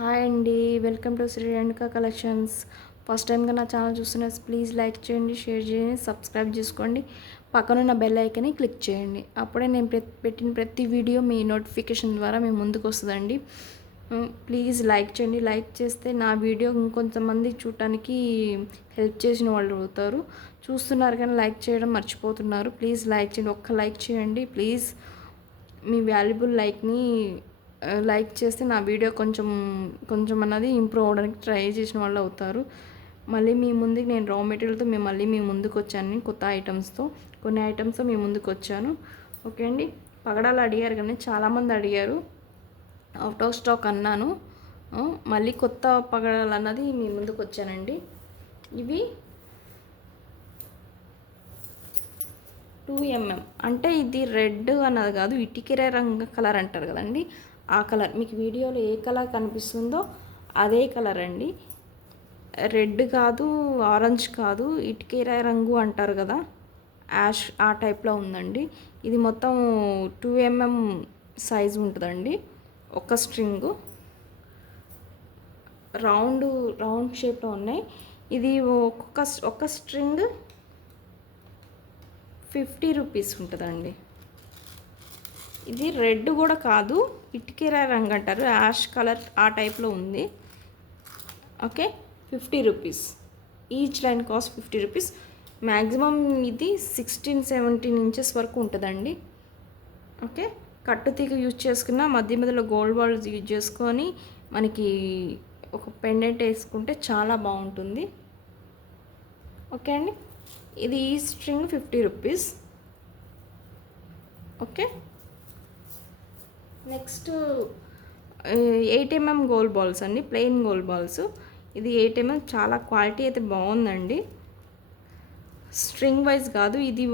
Hi అండి. Welcome to Shri Renuka collections. First టైంగా నా ఛానల్ చూస్తున్న ప్లీజ్ లైక్ చేయండి, షేర్ చేయండి, సబ్స్క్రైబ్ చేసుకోండి. పక్కనున్న బెల్ ఐకాన్ని క్లిక్ చేయండి. అప్పుడే నేను పెట్టిన ప్రతి వీడియో మీ నోటిఫికేషన్ ద్వారా మీ ముందుకు వస్తుందండి. ప్లీజ్ లైక్ చేయండి. లైక్ చేస్తే నా వీడియో ఇంకొంతమంది చూడటానికి హెల్ప్ చేసిన వాళ్ళు అవుతారు. చూస్తున్నారు కానీ లైక్ చేయడం మర్చిపోతున్నారు. ప్లీజ్ లైక్ చేయండి. ఒక్క లైక్ చేయండి ప్లీజ్. మీ వాల్యుబుల్ లైక్ని లైక్ చేస్తే నా వీడియో కొంచెం కొంచెం అన్నది ఇంప్రూవ్ అవ్వడానికి ట్రై చేసిన వాళ్ళు అవుతారు. మళ్ళీ మీ ముందుకు నేను రా మెటీరియల్తో మళ్ళీ మీ ముందుకు వచ్చాను. కొత్త ఐటమ్స్తో కొన్ని ఐటమ్స్తో మీ ముందుకు వచ్చాను. ఓకే అండి. పగడాలు అడిగారు కానీ చాలామంది అడిగారు. అవుట్ ఆఫ్ స్టాక్ అన్నాను. మళ్ళీ కొత్త పగడాలు అన్నది మీ ముందుకు వచ్చానండి. ఇవి 2mm అంటే ఇది రెడ్ అన్నది కాదు, ఇటుకెర రంగు కలర్ అంటారు కదండి, ఆ కలర్. మీకు వీడియోలో ఏ కలర్ కనిపిస్తుందో అదే కలర్ అండి. రెడ్ కాదు, ఆరెంజ్ కాదు, ఇటుకెర రంగు అంటారు కదా, యాష్ ఆ టైప్లో ఉందండి. ఇది మొత్తం 2mm సైజు ఉంటుందండి. ఒక స్ట్రింగు రౌండ్ షేప్లో ఉన్నాయి. ఇది ఒక్క స్ట్రింగ్ 50 రూపీస్ ఉంటుందండి. ఇది రెడ్ కూడా కాదు, ఇటుకెర రంగు అంటారు, యాష్ కలర్ ఆ టైప్లో ఉంది. Okay, 50 rupees. Each line cost 50 rupees. Maximum ఇది 16-17 ఇంచెస్ వరకు ఉంటుందండి. ఓకే, కట్టు తీగ యూజ్ చేసుకున్న మధ్య మధ్యలో గోల్డ్ బాల్స్ యూజ్ చేసుకొని మనకి ఒక పెండెంట్ వేసుకుంటే చాలా బాగుంటుంది. ఓకే అండి. ఇది ఈ string 50 rupees. Okay, next 8mm gold balls అండి, ప్లెయిన్ గోల్డ్ బాల్స్. ఇది 8mm, చాలా క్వాలిటీ అయితే బాగుందండి. స్ట్రింగ్ వైజ్ కాదు, ఇది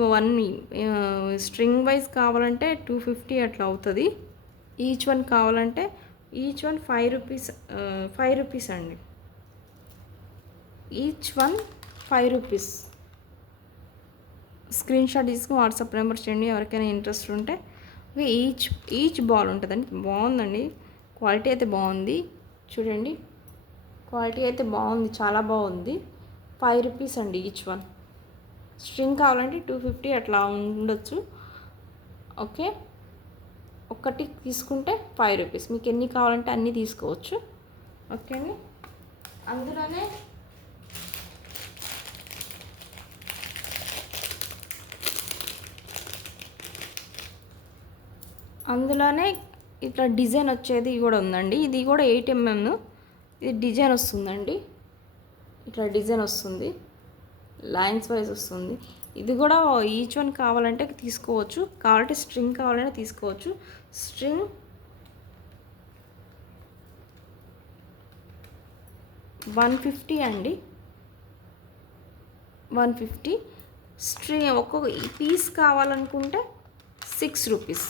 స్ట్రింగ్ వైజ్ కావాలంటే 250 అట్లా అవుతుంది. ఈచ్ వన్ కావాలంటే ఈచ్ వన్ 5 రూపీస్. 5 రూపీస్ అండి. Each one 5 rupees. Screen shot తీసుకుని వాట్సాప్ నెంబర్ చేయండి ఎవరికైనా ఇంట్రెస్ట్ ఉంటే. ఓకే, ఈచ్ బాల్ ఉంటుందండి. బాగుందండి, క్వాలిటీ అయితే బాగుంది. చూడండి, క్వాలిటీ అయితే బాగుంది, చాలా బాగుంది. 5 రూపీస్ అండి ఈచ్ వన్. స్ట్రింగ్ కావాలంటే 250 అట్లా ఉండొచ్చు. ఓకే, ఒక్కటి తీసుకుంటే 5 రూపీస్. మీకు ఎన్ని కావాలంటే అన్నీ తీసుకోవచ్చు. ఓకే అండి. అందులోనే ఇట్లా డిజైన్ వచ్చేది కూడా ఉందండి. ఇది కూడా 8mm. ఇది డిజైన్ వస్తుందండి, ఇట్లా డిజైన్ వస్తుంది, లైన్స్ వైజ్ వస్తుంది. ఇది కూడా ఈచ్ వన్ కావాలంటే తీసుకోవచ్చు, కావాలంటే స్ట్రింగ్ కావాలంటే తీసుకోవచ్చు. స్ట్రింగ్ 150 అండి, 150. స్ట్రింగ్ ఒక్కొక్క పీస్ కావాలనుకుంటే 6 రూపీస్.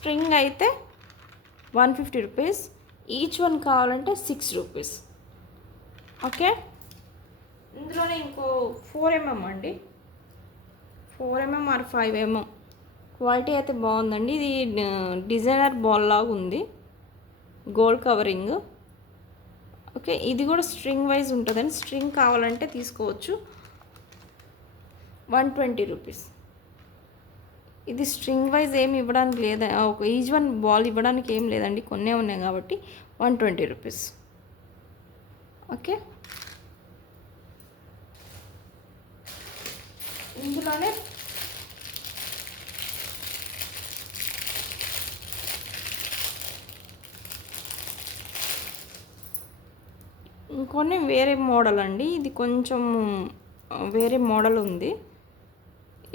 స్ట్రింగ్ అయితే 150 రూపీస్. ఈచ్ వన్ కావాలంటే 6 రూపీస్. ఓకే, ఇందులోనే ఇంకో 4mm అండి, 4mm ఆర్ 5mm. క్వాలిటీ అయితే బాగుందండి. ఇది డిజైనర్ బాల్ లాగా ఉంది, గోల్డ్ కవరింగ్. ఓకే, ఇది కూడా స్ట్రింగ్ వైజ్ ఉంటుందండి. స్ట్రింగ్ కావాలంటే తీసుకోవచ్చు, 120 రూపీస్. ఇది స్ట్రింగ్ వైజ్ ఏమి ఇవ్వడానికి లేదా, ఒక ఈచ్ వన్ బాల్ ఇవ్వడానికి ఏం లేదండి, కొన్నే ఉన్నాయి కాబట్టి 120 రూపీస్. ఓకే, ఇందులోనే ఇంకొన్ని వేరే మోడల్ అండి. ఇది కొంచెం వేరే మోడల్ ఉంది.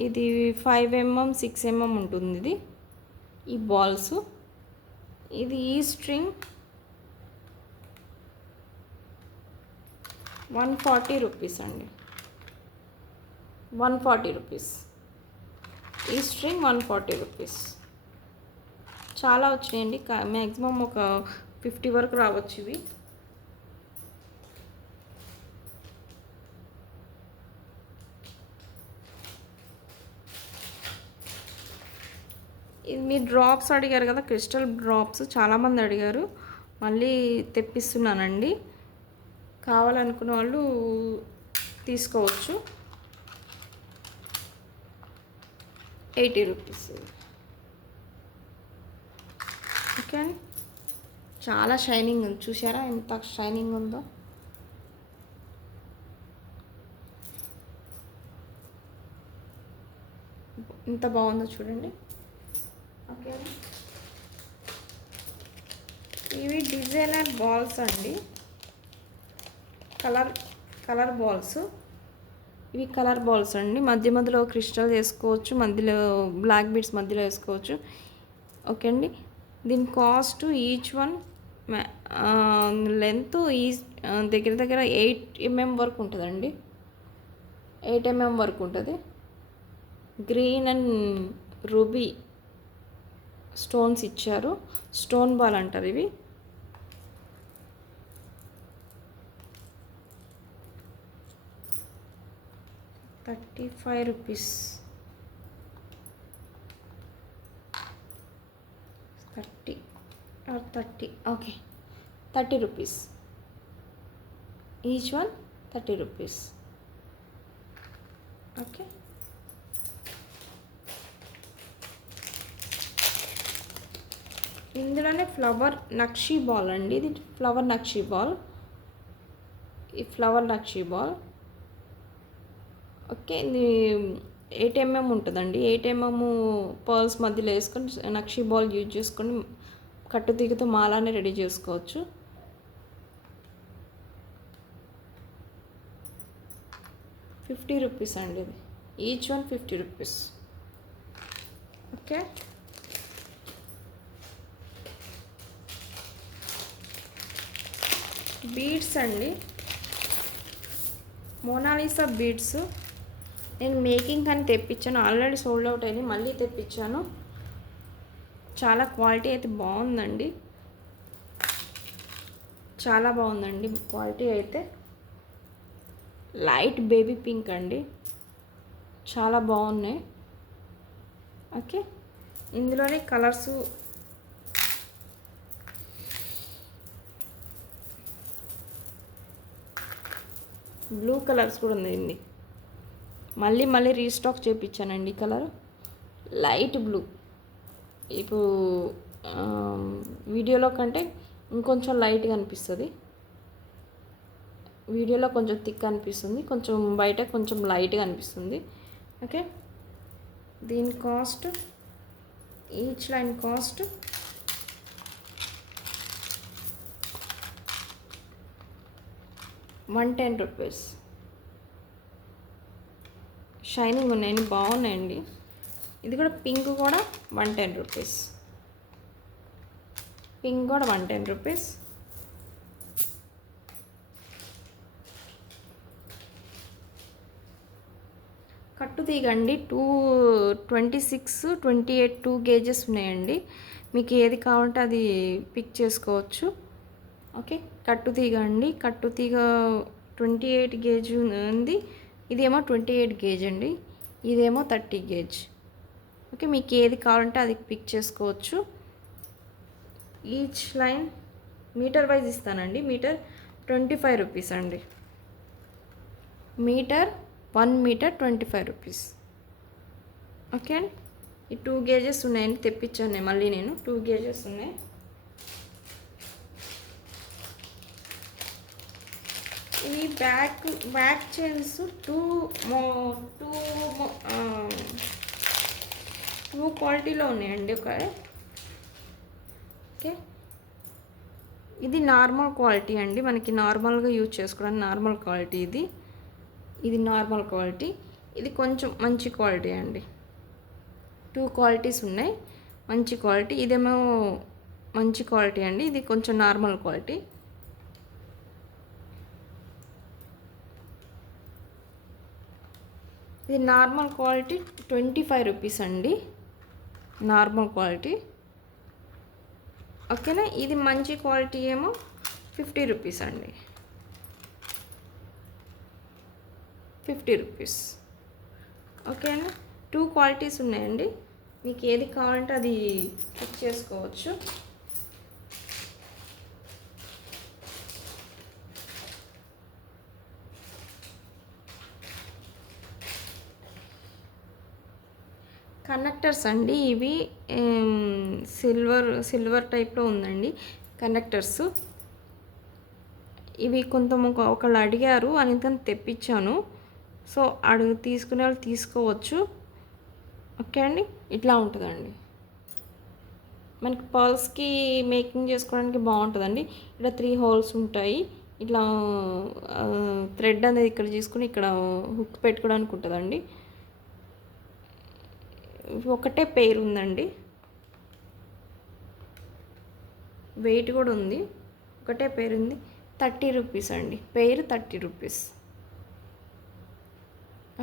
ఇది 5mm 6mm ఉంటుంది ఇది, ఈ బాల్స్. ఇది ఈ స్ట్రింగ్ 140 రూపీస్ అండి, 140 రూపీస్. ఈ స్ట్రింగ్ 140 రూపీస్. చాలా వచ్చినాయండి, మ్యాక్సిమం ఒక 50 వరకు రావచ్చు ఇవి. ఇది మీ డ్రాప్స్ అడిగారు కదా, క్రిస్టల్ డ్రాప్స్ చాలామంది అడిగారు, మళ్ళీ తెప్పిస్తున్నానండి. కావాలనుకున్న వాళ్ళు తీసుకోవచ్చు. 80 రూపీస్. ఓకే అండి. చాలా షైనింగ్ ఉంది, చూసారా ఎంత షైనింగ్ ఉందో. ఎంత బాగుందో చూడండి. ఓకే, ఇవి డిజైనర్ బాల్స్ అండి, కలర్ బాల్స్. ఇవి కలర్ బాల్స్ అండి, మధ్య మధ్యలో క్రిస్టల్ వేసుకోవచ్చు, మధ్యలో బ్లాక్ బీడ్స్ మధ్యలో వేసుకోవచ్చు. ఓకే అండి. దీని కాస్ట్ ఈచ్ వన్ లెంత్ ఈ దగ్గర దగ్గర 8 mm వరకు ఉంటుందండి. 8 mm వరకు ఉంటుంది. గ్రీన్ అండ్ రూబీ స్టోన్స్ ఇచ్చారు, స్టోన్ బాల్ అంటారు ఇవి. ₹35. 30 or 30. Okay, 30 rupees. Each one 30 rupees. Okay. ఇందులోనే ఫ్లవర్ నక్షీ బాల్ అండి, ఇది ఫ్లవర్ నక్షీ బాల్. ఈ ఫ్లవర్ నక్షీ బాల్ ఓకే, ఇది 8 mm ఉంటుందండి. 8 mm పర్ల్స్ మధ్యలో వేసుకొని నక్షీ బాల్ యూజ్ చేసుకొని కట్టుతీగతో మాలానే రెడీ చేసుకోవచ్చు. ₹50 అండి ఇది. Each one ₹50. ఓకే. బీడ్స్ అండి, మోనాలిసా బీడ్స్. నేను మేకింగ్ అని తెప్పించాను, ఆల్రెడీ సోల్డ్ అవుట్ అయింది, మళ్ళీ తెప్పించాను. చాలా క్వాలిటీ అయితే బాగుందండి, చాలా బాగుందండి క్వాలిటీ అయితే. లైట్ బేబీ పింక్ అండి, చాలా బాగున్నాయి. ఓకే, ఇందులోనే కలర్స్ బ్లూ కలర్స్ కూడా ఉంది. మళ్ళీ రీస్టాక్ చేయించానండి కలర్ లైట్ బ్లూ. ఇప్పుడు వీడియోలో కంటే ఇంకొంచెం లైట్గా అనిపిస్తుంది, వీడియోలో కొంచెం థిక్ అనిపిస్తుంది, కొంచెం బయట కొంచెం లైట్గా అనిపిస్తుంది. ఓకే, దీని cost each line cost ₹110. Shining ఉన్నాయండి, బాగున్నాయండి. ఇది కూడా పింక్ కూడా ₹110. పింక్ కూడా ₹110. కట్టు తీగండి 26, 28, 2 gauges ఉన్నాయండి. మీకు ఏది కావాలంటే అది పిక్ చేసుకోవచ్చు. ఓకే, కట్టు తీగ అండి, కట్టు తీగ 28 gauge ఉంది. ఇదేమో 28 gauge అండి, ఇదేమో 30 gauge. ఓకే, మీకు ఏది కావాలంటే అది పిక్ చేసుకోవచ్చు. ఈచ్ లైన్ మీటర్ వైజ్ ఇస్తానండి. మీటర్ ₹25 అండి. Metre 1 metre ₹25. ఓకే అండి. ఈ 2 gauges ఉన్నాయండి, తెప్పించాను మళ్ళీ నేను. 2 gauges ఉన్నాయి. ఈ బ్యాక్ చైన్స్ టూ క్వాలిటీలో ఉన్నాయండి. ఓకే, ఇది నార్మల్ క్వాలిటీ అండి, మనకి నార్మల్గా యూజ్ చేసుకోవడానికి నార్మల్ క్వాలిటీ. ఇది నార్మల్ క్వాలిటీ, ఇది కొంచెం మంచి క్వాలిటీ అండి. 2 క్వాలిటీస్ ఉన్నాయి, మంచి క్వాలిటీ. ఇదేమో మంచి క్వాలిటీ అండి, ఇది కొంచెం నార్మల్ క్వాలిటీ. ఇది నార్మల్ క్వాలిటీ ₹25 అండి, నార్మల్ క్వాలిటీ. ఓకేనా. ఇది మంచి క్వాలిటీ ఏమో ₹50 అండి, ₹50. ఓకేనా. 2 క్వాలిటీస్ ఉన్నాయండి, మీకు ఏది కావాలంటే అది క్లిక్ చేసుకోవచ్చు. కండక్టర్స్ అండి ఇవి. సిల్వర్ టైప్లో ఉందండి కండక్టర్స్. ఇవి ఒకళ్ళు అడిగారు అందుకని తెప్పించాను. సో తీసుకునే వాళ్ళు తీసుకోవచ్చు. ఓకే అండి, ఇట్లా ఉంటుందండి. మనకి పర్ల్స్కి మేకింగ్ చేసుకోవడానికి బాగుంటుందండి. ఇక్కడ 3 హోల్స్ ఉంటాయి. ఇట్లా థ్రెడ్ అనేది ఇక్కడ తీసుకుని ఇక్కడ హుక్ పెట్టుకోవడానికి ఉంటుందండి. ఒకటే పెయిర్ ఉందండి, వెయిట్ కూడా ఉంది. ఒకటే పెయిర్ ఉంది. 30 రూపీస్ అండి, pair 30 rupees.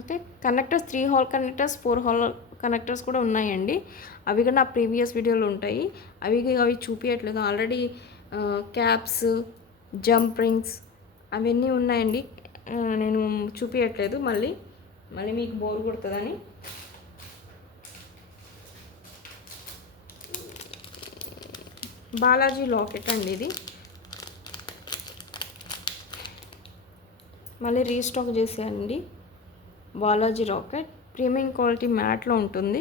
Okay, connectors 3 whole connectors, 4 whole connectors కూడా ఉన్నాయండి. అవి కూడా నా ప్రీవియస్ వీడియోలో ఉంటాయి. అవి చూపించట్లేదు. ఆల్రెడీ క్యాప్స్, జంప్ రింగ్స్ అవన్నీ ఉన్నాయండి. నేను చూపించట్లేదు మళ్ళీ మీకు బోర్ కొడుతుందని. బాలాజీ లాకెట్ అండి ఇది. మళ్ళీ రీస్టాక్ చేసేయండి. బాలాజీ రాకెట్ ప్రీమియం క్వాలిటీ మ్యాట్లో ఉంటుంది.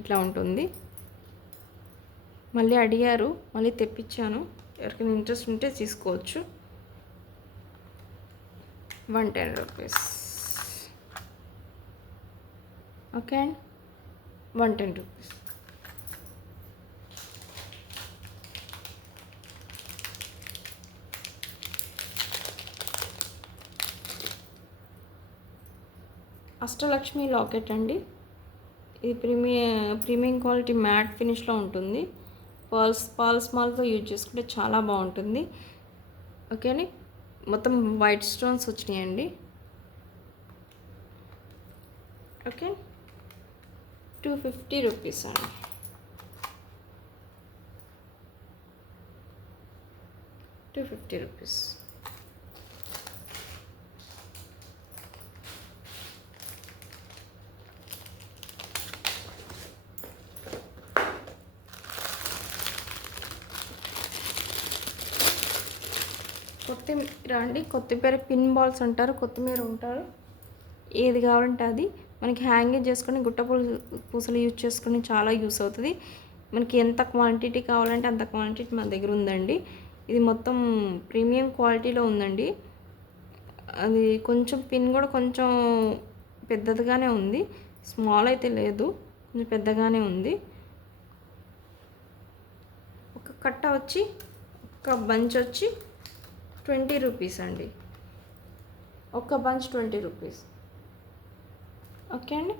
ఇట్లా ఉంటుంది. మళ్ళీ అడిగారు, మళ్ళీ తెప్పించాను. ఎవరికైనా ఇంట్రెస్ట్ ఉంటే తీసుకోవచ్చు. 110 రూపీస్. ఓకే అండి, 110 రూపీస్. అష్టలక్ష్మి లాకెట్ అండి. ఇది ప్రీమియం క్వాలిటీ మ్యాట్ ఫినిష్లో ఉంటుంది. స్మాల్తో యూజ్ చేసుకుంటే చాలా బాగుంటుంది. ఓకే అండి, మొత్తం వైట్ స్టోన్స్ వచ్చినాయండి. ఓకే, 250 రూపీస్ అండి. 250 రూపీస్. కొత్తిమీర అండి. కొత్తిమీర పిన్ బాల్స్ అంటారు, కొత్తిమీర ఉంటారు. ఏది కావాలంటే అది మనకి హ్యాంగింగ్ చేసుకొని పూసలు యూజ్ చేసుకొని చాలా యూస్ అవుతుంది. మనకి ఎంత క్వాంటిటీ కావాలంటే అంత క్వాంటిటీ మన దగ్గర ఉందండి. ఇది మొత్తం ప్రీమియం క్వాలిటీలో ఉందండి. అది కొంచెం పిన్ కూడా కొంచెం పెద్దదిగానే ఉంది, స్మాల్ అయితే లేదు, కొంచెం పెద్దగానే ఉంది. ఒక కట్ట వచ్చి ఒక బంచ్ వచ్చి 20 రూపీస్ అండి. ఒక బంచ్ 20 రూపీస్. ఓకే అండి,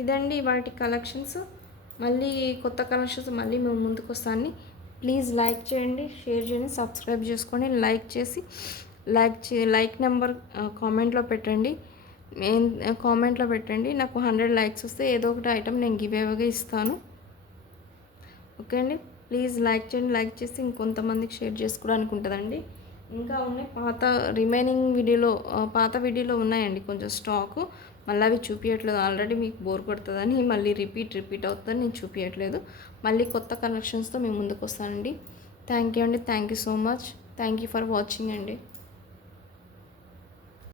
ఇదండి వాటి కలెక్షన్స్. మళ్ళీ కొత్త కలెక్షన్స్ మళ్ళీ మేము ముందుకు వస్తాను. ప్లీజ్ లైక్ చేయండి, షేర్ చేయండి, సబ్స్క్రైబ్ చేసుకోండి. లైక్ నెంబర్ కామెంట్లో పెట్టండి. కామెంట్లో పెట్టండి. నాకు 100 లైక్స్ వస్తే ఏదో ఒకటి ఐటమ్ నేను గివ్ అవేగా ఇస్తాను. ఓకే అండి, ప్లీజ్ లైక్ చేయండి. లైక్ చేసి ఇంకొంతమందికి షేర్ చేసుకోవడానికి ఉంటుందండి. ఇంకా ఉన్నాయి పాత వీడియోలో ఉన్నాయండి కొంచెం స్టాకు. మళ్ళీ అవి చూపించట్లేదు. ఆల్రెడీ మీకు బోర్ కొడుతుందని మళ్ళీ రిపీట్ అవుతుందని నేను చూపించట్లేదు. మళ్ళీ కొత్త కలెక్షన్స్తో మేము ముందుకు వస్తానండి. థ్యాంక్ యూ అండి. Thank you so much. Thank you for watching అండి.